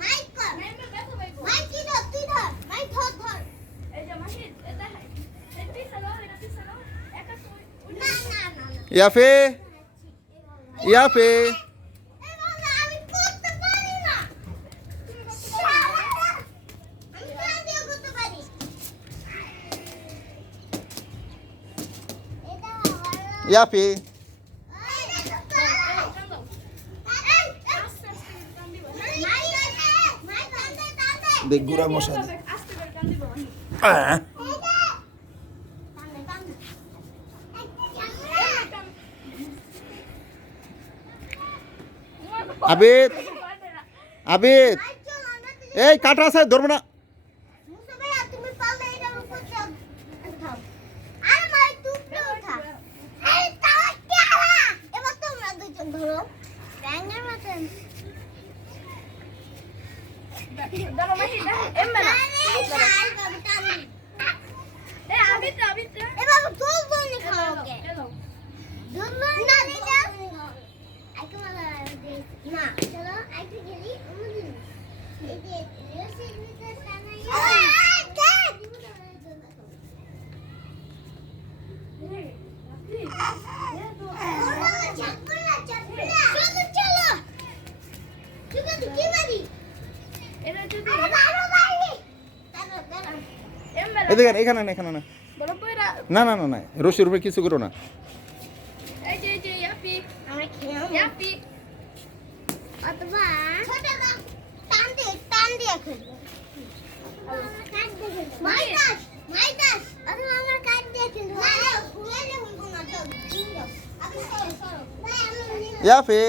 mic কর mic কি ধর তুই ধর মাইক ধর এই যে মাহিদ এটা এই পিছালো একা না না না ইয়াফে ইয়াফে এই বাবা আমি করতে পারি না আমি কাজ করতে পারি এটা ইয়াফে দেখ গুড়া মশা দে আস্তে করে কান দিব মাহিদ আবিদ আবিদ এই কাটা আছে ধরবো না দাঁড়া মাহিদ এমবে না এই আবিদ চলো এটা যদি এমবে এদিকে এখানে না এখানে না বড় পয়রা না না না না রশির উপরে কিছু করো না এই যে ইয়াপি আমরা খেয়ে ইয়াপি অথবা ছোটটা টান দিয়ে খেলবো মাইদাস অথবা আমরা কাট দিয়ে খেলবো না ফুলে হইব না তো আপনি সরো ভাই আমরা ইয়াফে